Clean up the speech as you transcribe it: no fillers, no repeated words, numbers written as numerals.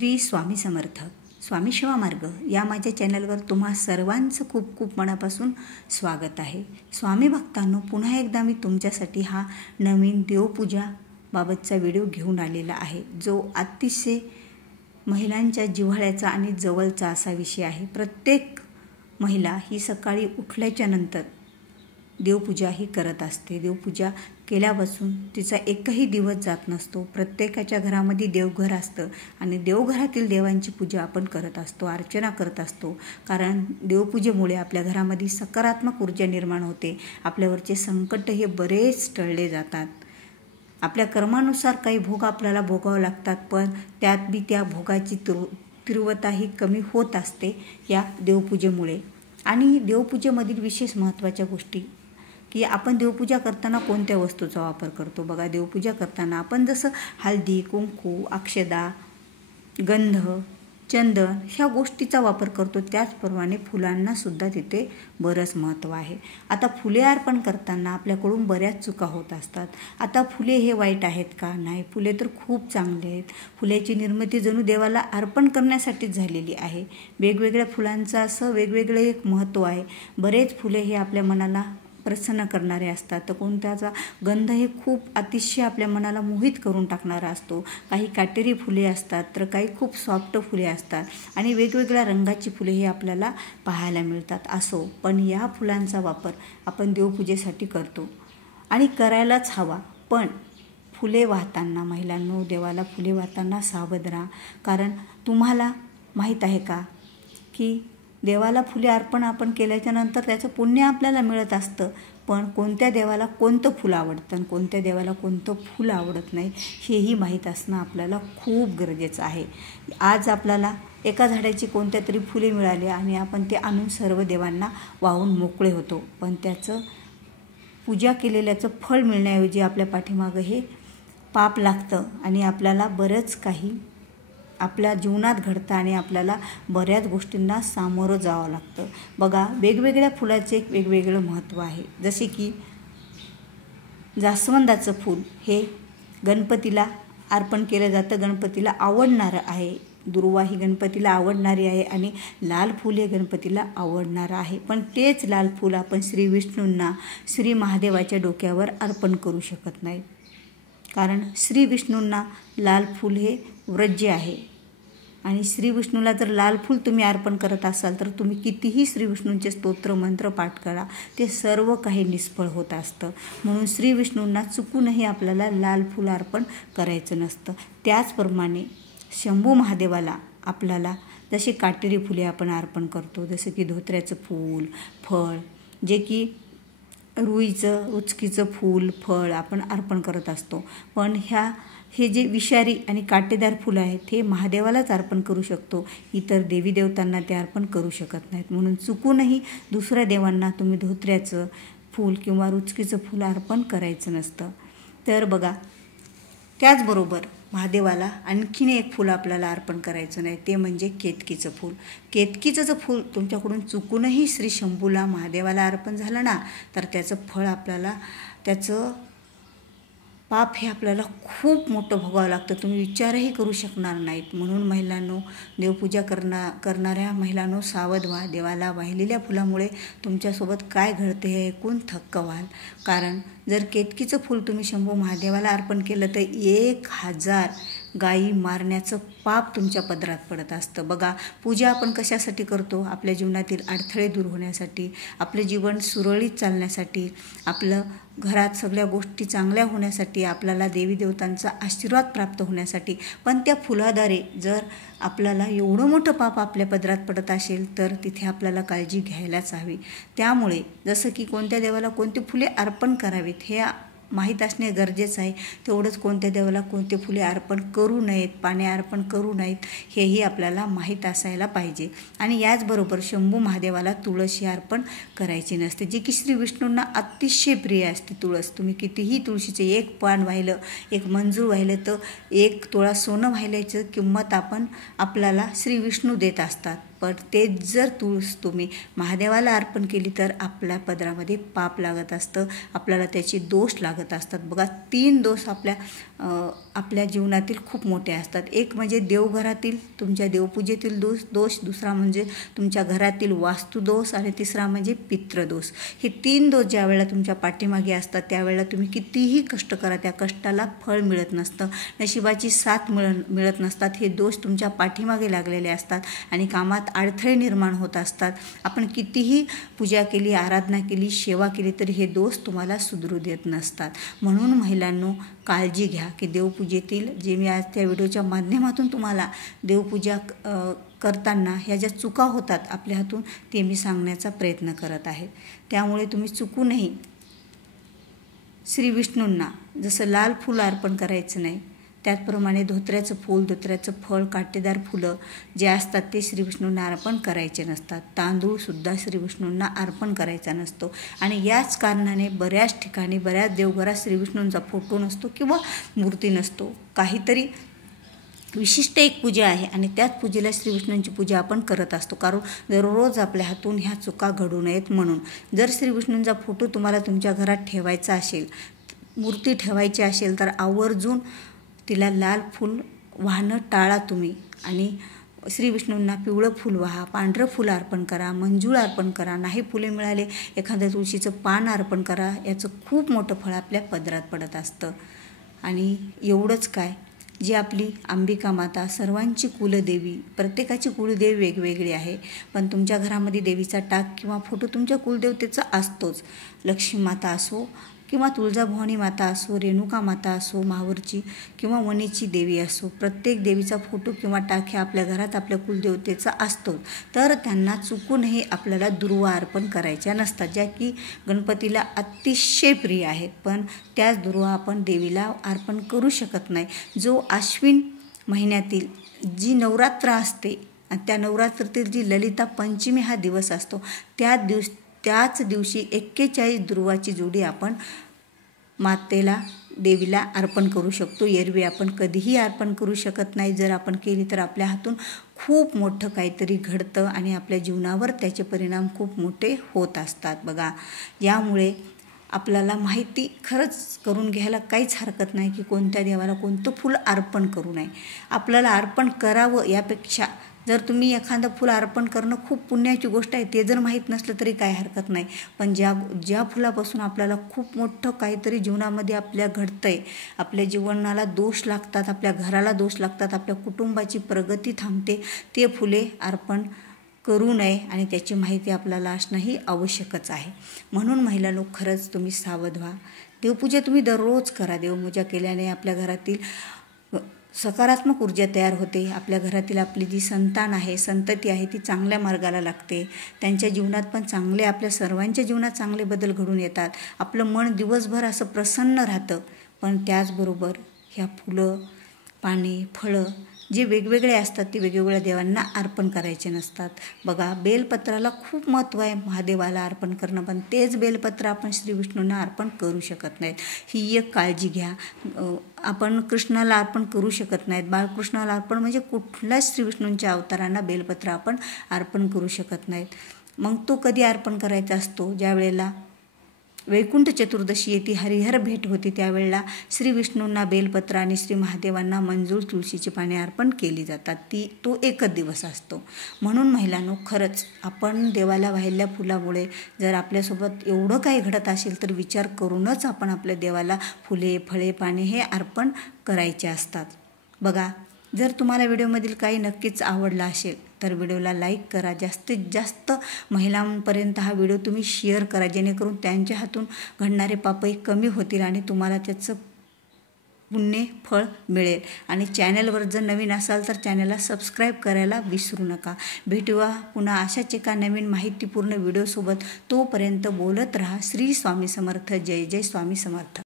श्री स्वामी समर्थ स्वामी सेवा मार्ग या माझ्या चॅनलवर तुम्हा सर्वांचं खूप खूप मनापासून स्वागत आहे। स्वामी भक्तांनो, पुन्हा एकदा मी तुमच्यासाठी हा नवीन देवपूजा बाबतचा व्हिडिओ घेऊन आलेला आहे, जो अतिशय महिलांच्या जिव्हाळ्याचा आणि जवळचा असा विषय आहे। प्रत्येक महिला ही सकाळी उठल्याच्या नंतर देवपूजा ही करत असते। देवपूजा केल्यापासून तिचा एकही दिवस जात नसतो। प्रत्येकाच्या घरामध्ये देवघर असतं आणि देवघरातील देवांची पूजा आपण करत असतो, अर्चना करत असतो। कारण देवपूजेमुळे आपल्या घरामध्ये सकारात्मक ऊर्जा निर्माण होते, आपल्यावरचे संकट हे बरेच टळले जातात। आपल्या कर्मानुसार काही भोग आपल्याला भोगावे लागतात, पण त्यात बी त्या भोगाची तीव्रता ही कमी होत असते या देवपूजेमुळे। आणि देवपूजेमधील विशेष महत्त्वाच्या गोष्टी की आपण देवपूजा करताना कोणत्या वस्तूचा वापर करतो। बघा, देवपूजा करताना आपण जसं हळदी, कुंकू, अक्षदा, गंध, चंदन ह्या गोष्टीचा वापर करतो, त्याचप्रमाणे फुलांना सुद्धा तिथे बरंच महत्त्व आहे। आता फुले अर्पण करताना आपल्याकडून बऱ्याच चुका होत असतात। आता फुले हे वाईट आहेत का? नाही, फुले तर खूप चांगले आहेत। फुलाची निर्मिती जणू देवाला अर्पण करण्यासाठीच झालेली आहे। वेगवेगळ्या फुलांचं असं वेगवेगळे एक महत्त्व आहे। बरेच फुले हे आपल्या मनाला प्रसन्न करणारे असतात, तर कोणत्याचा गंध हे खूप अतिशय आपल्या मनाला मोहित करून टाकणारा असतो। काही काटेरी फुले असतात, तर काही खूप सॉफ्ट फुले असतात आणि वेगवेगळ्या रंगाची फुले हे आपल्याला पाहायला मिळतात। असो, पण या फुलांचा वापर आपण देवपूजेसाठी करतो आणि करायलाच हवा। पण फुले वाहताना महिलांनो, देवाला फुले वाहताना सावध राहा। कारण तुम्हाला माहीत आहे का की देवाला फुले अर्पण आपण केल्याच्या नंतर त्याचं पुण्य आपल्याला मिळत असतं, पण कोणत्या देवाला कोणतं फुल आवडतं आणि कोणत्या देवाला कोणतं फूल आवडत नाही हेही माहीत असणं आपल्याला खूप गरजेचं आहे। आज आपल्याला एका झाडाची कोणत्या तरी फुले मिळाली आणि आपण ते आणून सर्व देवांना वाहून मोकळे होतो, पण त्याचं पूजा केलेल्याचं फळ मिळण्याऐवजी आपल्या पाठीमागं हे पाप लागतं आणि आपल्याला बरंच काही आपल्या जीवनात घडतं आणि आपल्याला बऱ्याच गोष्टींना सामोरं जावं लागतं। बघा, वेगवेगळ्या फुलाचे एक वेगवेगळं महत्त्व आहे। जसे की जास्वंदाचं फूल हे गणपतीला अर्पण केलं जातं, गणपतीला आवडणारं आहे। दुर्वा ही गणपतीला आवडणारी आहे आणि लाल फूल हे गणपतीला आवडणारं आहे। पण तेच लाल फूल आपण श्री विष्णूंना, श्री महादेवाच्या डोक्यावर अर्पण करू शकत नाही। कारण श्री विष्णूंना लाल फूल हे व्रज्य आहे आणि श्री विष्णूला जर लाल फूल तुम्ही अर्पण करत असाल तर तुम्ही कितीही श्री विष्णूंचे स्तोत्र मंत्र पाठ करा, ते सर्व काही निष्फळ होत असतं। म्हणून श्री विष्णूंना चुकूनही आपल्याला लाल फूल अर्पण करायचं नसतं। त्याचप्रमाणे शंभू महादेवाला आपल्याला जसे काटेरी फुले आपण अर्पण करतो, जसं की धोत्र्याचं फूल, फळ, जे की रुईचं, उचकीचं फूल, फळ आपण अर्पण करत असतो, पण हे जे विषारी आणि काटेदार फुलं आहेत हे महादेवालाच अर्पण करू शकतो, इतर देवी देवतांना ते अर्पण करू शकत नाहीत। म्हणून चुकूनही दुसऱ्या देवांना तुम्ही धोत्र्याचं फूल किंवा रुचकीचं फूल अर्पण करायचं नसतं। तर बघा, त्याचबरोबर महादेवाला आणखीन एक फूल आपल्याला अर्पण करायचं नाही, ते म्हणजे केतकीचं फूल। केतकीचं जर फूल तुमच्याकडून चुकूनही श्री शंभूला, महादेवाला अर्पण झालं ना, तर त्याचं फळ आपल्याला, त्याचं पाप हे आपल्याला खूप मोठं भोगावं लागतं, तुम्ही विचारही करू शकणार नाहीत। म्हणून महिलांनो, देवपूजा करणाऱ्या महिलांनो सावध व्हा। देवाला वाहिलेल्या फुलामुळे तुमच्यासोबत काय घडते हे ऐकून थक्क व्हाल। कारण जर केतकीचं फूल तुम्ही शंभू महादेवाला अर्पण केलं तर 1000 गायी मारण्याचं पाप तुमच्या पदरात पडत असतं। बघा, पूजा आपण कशासाठी करतो? आपल्या जीवनातील अडथळे दूर होण्यासाठी, आपलं जीवन सुरळीत चालण्यासाठी, आपलं घरात सगळ्या गोष्टी चांगल्या होण्यासाठी, आपल्याला देवी देवतांचा आशीर्वाद प्राप्त होण्यासाठी। पण त्या फुलाद्वारे जर आपल्याला एवढं मोठं पाप आपल्या पदरात पडत असेल तर तिथे आपल्याला काळजी घ्यायलाच हवी। त्यामुळे जसं की कोणत्या देवाला कोणते फुले अर्पण करावीत हे माहीत असणे गरजेचं आहे, तेवढंच कोणत्या देवाला कोणते फुले अर्पण करू नयेत, पाने अर्पण करू नयेत हेही आपल्याला माहीत असायला पाहिजे। आणि याचबरोबर शंभू महादेवाला तुळशी अर्पण करायची नसते, जी की श्री विष्णूंना अतिशय प्रिय असते तुळस। तुम्ही कितीही तुळशीचे एक पान वाहिलं, एक मंजूळ वाहिलं, तर 1 तोळा सोनं वाहिल्याचं किंमत आपल्याला श्री विष्णू देत असतात। पण तेच जर तुळस तुम्ही महादेवाला अर्पण केली तर आपल्या पदरामध्ये पाप लागत असतं, आपल्याला त्याचे दोष लागत असतात। बघा, 3 दोष आपल्या आपल्या जीवनातील खूप मोठे असतात. एक म्हणजे देवघरातील तुमच्या देवपूजेतील दोष, दुसरा म्हणजे तुमच्या घरातील वास्तुदोष आणि तिसरा म्हणजे पितृदोष. हे 3 दोष ज्या वेळेला तुमच्या पाठीमागे असतात त्यावेळेला तुम्ही कितीही कष्ट करा त्या कष्टाला फळ मिळत नसतं, नशिबाची साथ मिळत नसतात. हे दोष तुमच्या पाठीमागे लागलेले असतात आणि कामात अडथळे निर्माण होत असतात. आपण कितीही पूजा केली, आराधना केली, सेवा केली तरी हे दोष तुम्हाला सुधरू देत नसतात. म्हणून महिलांनो काळजी घ्या की देवपूजेतील जे मी आज त्या व्हिडिओच्या माध्यमातून तुम्हाला देवपूजा करताना ह्या ज्या चुका होतात आपल्या हातून ते मी सांगण्याचा प्रयत्न करत आहे. त्यामुळे तुम्ही चुकूनही श्री विष्णूंना जसं लाल फूल अर्पण करायचं नाही, त्याचप्रमाणे धोत्र्याचं फूल, धोत्र्याचं फळ, काटेदार फुलं जे असतात ते श्रीविष्णूंना अर्पण करायचे नसतात. तांदूळसुद्धा श्रीविष्णूंना अर्पण करायचा नसतो. आणि याच कारणाने बऱ्याच ठिकाणी बऱ्याच देवघरात श्रीविष्णूंचा फोटो नसतो किंवा मूर्ती नसतो. काहीतरी विशिष्ट एक पूजा आहे आणि त्याच पूजेला श्रीविष्णूंची पूजा आपण करत असतो, कारण दररोज आपल्या हातून ह्या चुका घडू नयेत म्हणून. जर श्रीविष्णूंचा फोटो तुम्हाला तुमच्या घरात ठेवायचा असेल, मूर्ती ठेवायची असेल तर आवर्जून तिला लाल फूल वाहणं टाळा तुम्ही आणि श्रीविष्णूंना पिवळं फूल वाहा, पांढरं फूल अर्पण करा, मंजूळ अर्पण करा. नाही फुले मिळाले एखाद्या तुळशीचं पान अर्पण करा. याचं खूप मोठं फळ आपल्या पदरात पडत असतं. आणि एवढंच काय, जी आपली अंबिका माता सर्वांची कुलदेवी, प्रत्येकाची कुलदेवी वेगवेगळी आहे, पण तुमच्या घरामध्ये देवीचा टाक किंवा फोटो तुमच्या कुलदेवतेचा असतोच. लक्ष्मी माता असो किंवा तुळजाभवानी माता असो, रेणुका माता असो, माहूरची किंवा वणीची देवी असो, प्रत्येक देवीचा फोटो किंवा टाक हे आपल्या घरात आपल्या कुलदेवतेचा असतो. तर त्यांना चुकूनही आपल्याला दुर्वा अर्पण करायच्या नसतात, ज्या की गणपतीला अतिशय प्रिय आहेत. पण त्याच दुर्वा आपण देवीला अर्पण करू शकत नाही. जो आश्विन महिन्यातील जी नवरात्र असते आणि त्या नवरात्रातील जी ललिता पंचमी हा दिवस असतो त्याच दिवशी 41 दुर्वाची जोडी आपण मातेला देवीला अर्पण करू शकतो. एरवी आपण कधीही अर्पण करू शकत नाही. जर आपण केली तर आपल्या हातून खूप मोठं काहीतरी घडतं आणि आपल्या जीवनावर त्याचे परिणाम खूप मोठे होत असतात. बघा, यामुळे आपल्याला माहिती खरंच करून घ्यायला काहीच हरकत नाही की कोणत्या देवाला कोणतं फूल अर्पण करू नये. आपल्याला अर्पण करावं यापेक्षा जर तुम्ही एखादं फुल अर्पण करणं खूप पुण्याची गोष्ट आहे, ते जर माहीत नसलं तरी काय हरकत नाही. पण ज्या फुलापासून आपल्याला खूप मोठं काहीतरी जीवनामध्ये आपल्या घडतं आहे, आपल्या जीवनाला दोष लागतात, आपल्या घराला दोष लागतात, आपल्या कुटुंबाची प्रगती थांबते, ते फुले अर्पण करू नये आणि त्याची माहिती आपल्याला असणंही आवश्यकच आहे. म्हणून महिलांनो खरंच तुम्ही सावध व्हा. देवपूजा तुम्ही दररोज करा. देवपूजा केल्याने आपल्या घरातील सकारात्मक ऊर्जा तयार होते. आपल्या घरातील आपली जी संतान आहे, संतती आहे, ती चांगल्या मार्गाला लागते. त्यांच्या जीवनात पण चांगले, आपल्या सर्वांच्या जीवनात चांगले बदल घडून येतात. आपलं मन दिवसभर असं प्रसन्न राहतं. पण त्याचबरोबर ह्या फुलं, पाने, फळं जे वेगवेगळे असतात ते वेगवेगळ्या देवांना अर्पण करायचे नसतात. बघा, बेलपत्राला खूप महत्त्व आहे महादेवाला अर्पण करणं, पण तेच बेलपत्र आपण श्रीविष्णूंना अर्पण करू शकत नाहीत. ही एक काळजी घ्या. आपण कृष्णाला अर्पण करू शकत नाहीत. बाळकृष्णाला अर्पण म्हणजे कुठल्याच श्रीविष्णूंच्या अवतारांना बेलपत्र आपण अर्पण करू शकत नाहीत. मग तो कधी अर्पण करायचा असतो? ज्या वेळेला वैकुंठ चतुर्दशी येते, हरिहर भेट होती, त्यावेळेला श्री विष्णूंना बेलपत्र आणि श्री महादेवांना मंजूळ तुळशीची पाने अर्पण केली जातात. तो एकच दिवस असतो. म्हणून महिलांनो खरंच आपण देवाला वाहिलेल्या फुलामुळे जर आपल्यासोबत एवढं काही घडत असेल तर विचार करूनच आपण आपल्या देवाला फुले, फळे, पाने हे अर्पण करायचे असतात. बघा, जर तुम्हाला व्हिडिओमधील काही नक्कीच आवडला असेल तर व्हिडिओला लाईक करा. जास्तीत जास्त महिलांपर्यंत हा व्हिडिओ तुम्ही शेअर करा, जेणेकरून त्यांच्या हातून घडणारे पापही कमी होतील आणि तुम्हाला त्याचं पुण्य फळ मिळेल. आणि चॅनलवर जर नवीन असाल तर चॅनलला सबस्क्राईब करायला विसरू नका. भेटूया पुन्हा अशाच एका नवीन माहितीपूर्ण व्हिडिओसोबत. तोपर्यंत बोलत राहा. श्री स्वामी समर्थ. जय जय स्वामी समर्थ.